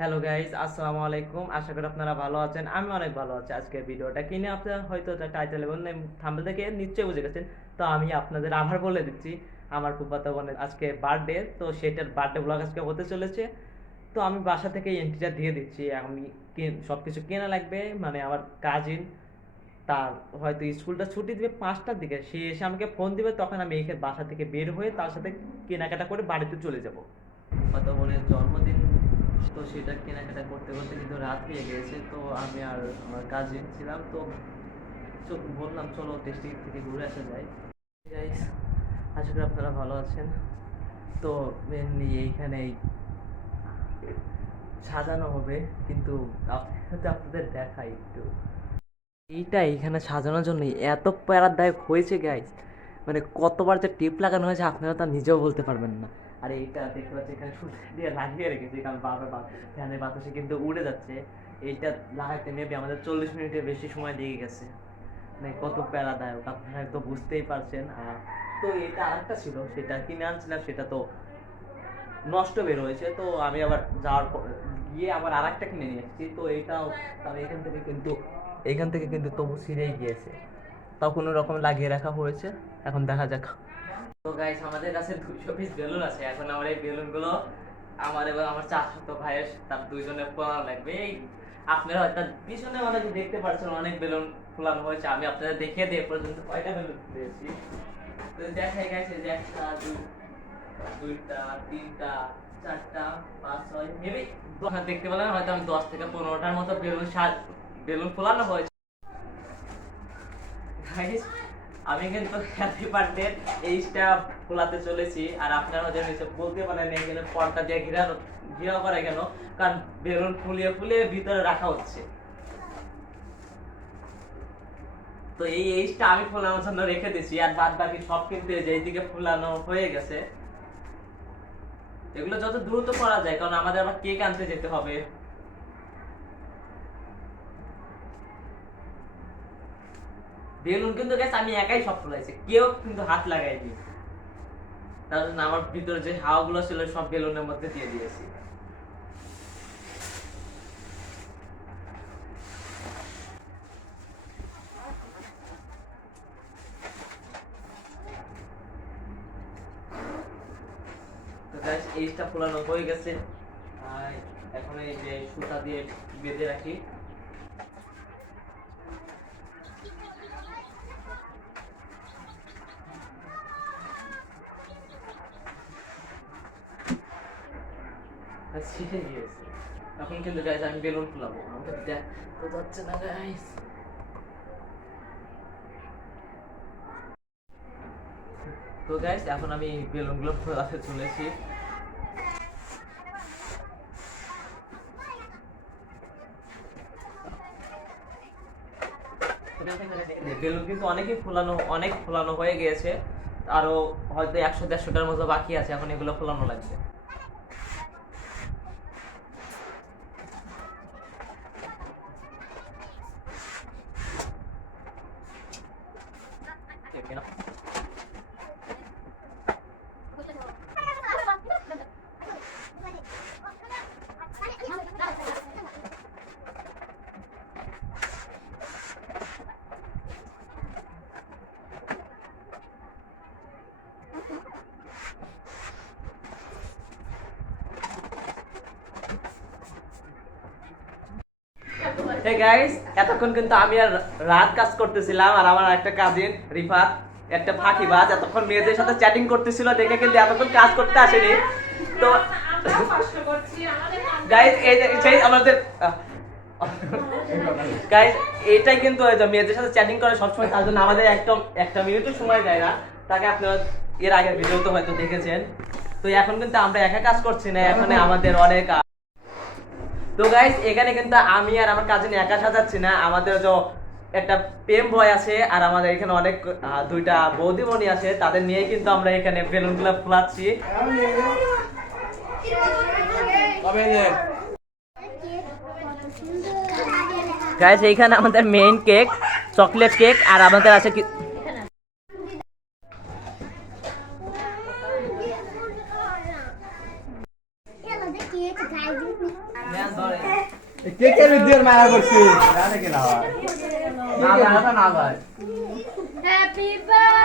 Hello guys, আসসালামু আলাইকুম। আশা করি আপনারা ভালো আছেন। আমি অনেক ভালো আছি। আজকের ভিডিওটা কিনে আপনারা হয়তো টাইটেল এবং থাম্বনেল দেখে নিশ্চয়ই বুঝে গেছেন। তো আমি আপনাদের আবার বলে দিচ্ছি, আমার ফুফাতো বোনের আজকে বার্থডে, তো সেটার বার্থডে ব্লগ আজকে হতে চলেছে। তো আমি বাসা থেকে এন্ট্রিটা দিয়ে দিচ্ছি। আমি সব কিছু কেনা লাগবে, মানে আমার কাজিন তার হয়তো স্কুলটা ছুটি দিবে 5টার দিকে, সে এসে আমাকে ফোন দিবে, তখন আমি এখানে বাসা থেকে বের হয়ে তার সাথে কেনাকাটা করে বাড়িতে চলে যাব। কত বোনের জন্মদিন, তো সেটা কেনাকাটা করতে করতে কিন্তু রাত হয়ে গিয়েছে। তো আমি আর আমার কাজিন ছিলাম, তো বললাম চলো টেস্টি থেকে ঘুরে আসা যায়। গাইস, আশা করি আপনারা ভালো আছেন। তো মেনলি এইখানে সাজানো হবে, কিন্তু আপনাদের দেখাই একটু। এইটা এখানে সাজানোর জন্য এত প্যারাদায়ক হয়েছে গাইস, মানে কতবার যে টিপ লাগানো হয়েছে আপনারা তা নিজেও বলতে পারবেন না। আর এইটা দেখতে পাচ্ছি এখানে সুতা দিয়ে লাগিয়ে রেখেছি, কারণ বারবার ফ্যানের বাতাসে কিন্তু উড়ে যাচ্ছে। এইটা লাগাতে মেবি আমাদের 40 মিনিটের বেশি সময় লেগে গেছে। মানে কত প্যারাদায়ক আপনারা তো বুঝতেই পারছেন। আর তো এটা আরেকটা ছিল, সেটা কিনে আনছিলাম, সেটা তো নষ্ট বের হয়েছে। তো আমি আবার যাওয়ার পর গিয়ে আবার আর একটা কিনে নিয়ে এসেছি। তো এইটাও তাহলে এখান থেকে কিন্তু তবু ছিঁড়েই গিয়েছে, তাও কোনো রকম লাগিয়ে রাখা হয়েছে। এখন দেখা যাক। তো গাইস, আমাদের কাছে 200 পিস বেলুন আছে। এখন আমার এই বেলুনগুলো আমার এবং আমার চাচাতো ভাইয়ের, তার দুইজনের ফোলানো লাগবে। এই আপনারা হয়তো পিছনে অনেক দেখতে পাচ্ছেন, অনেক বেলুন ফোলানো হয়েছে। আমি আপনাদের দেখিয়ে দিই পর্যন্ত কয়টা বেলুন পেয়েছি। তো দেখাই গেছে যে একটা, দুইটা, তিনটা, চারটা, পাঁচ, ছয়, মেবি দেখতে পেলেন হয়তো আমি 10 থেকে 15টার মতো বেলুন ফোলানো হয়েছে। গাইস, আমি কিন্তু হ্যাপি বার্থডে এইটা ফোলাতে চলেছি। আর আপনারা হয়তো বলতে পারেন এখানে পর্দা দিয়ে ঘেরাও করা কেন, কারণ বেলুন ফুলিয়ে ফুলিয়ে ভিতরে রাখা হচ্ছে। তো এই এইটা আমি ফোলানোর জন্য রেখে দিয়েছি, আর বাদ বাকি সব কিন্তু এইদিকে ফোলানো হয়ে গেছে। এগুলো যত দ্রুত করা যায়, কারণ আমাদের আবার কেক আনতে যেতে হবে। বেলুন কিন্তু গেছে আমি একাই সব ফোলাইছি, কেউ কিন্তু হাত লাগাইনি। তার জন্য আমার ভিতরে যে হাওয়াগুলো ছিল সব বেলুনের মধ্যে দিয়ে দিয়েছি। তো গাইস, এইটা ফোলানো হয়ে গেছে। আর এখন এই যে সুতা দিয়ে বেঁধে রাখি। ছিঁড়ে গিয়েছে। এখন কিন্তু গাইস আমি বেলুন ফোলাবো, আমাকে দেখ তো যাচ্ছে না গাইস। তো গাইস, এখন আমি বেলুনগুলো ফোলাতে চলেছি। বেলুন কিন্তু অনেক ফোলানো হয়ে গিয়েছে। আরো হয়তো 100-150টার মতো বাকি আছে, এখন এগুলো ফোলানো লাগবে। গাইস, এতক্ষণ কিন্তু আমি আর রাত কাজ করতেছিলাম, আর আমার একটা কাজিন রিফাত, একটা ফাঁকিবাজ, এতক্ষণ মেয়েদের সাথে চ্যাটিং করতেছিল দেখে কিন্তু এতক্ষণ কাজ করতে আসেনি। তো গাইস, এই যে সেই আমাদের গাইস, এইটাই কিন্তু মেয়েদের সাথে চ্যাটিং করে সবসময়, তার জন্য আমাদের একটা মিনিটও সময় যায় না। তাকে আপনারা এর আগের ভিডিওতে হয়তো দেখেছেন। তো এখন কিন্তু আমরা একা কাজ করছি না, এখন আমাদের অনেক। তো গাইস, এখানে কিন্তু আমি আর আমার কাজিন একা সাজাচ্ছি না, আমাদের যে একটা প্রেম বয় আছে, আর আমাদের এখানে অনেক দুইটা বৌদিমণি আছে, তাদের নিয়ে কিন্তু আমরা এখানে বেলুনগুলো ফুলাচ্ছি। গাইস, এইখানে আমাদের মেইন কেক, চকলেট কেক, আর আমাদের আছে কি কে কে বিদ্যুর মায়া করছে জানে কি না ভাই না ভাই না ভাই Happy birthday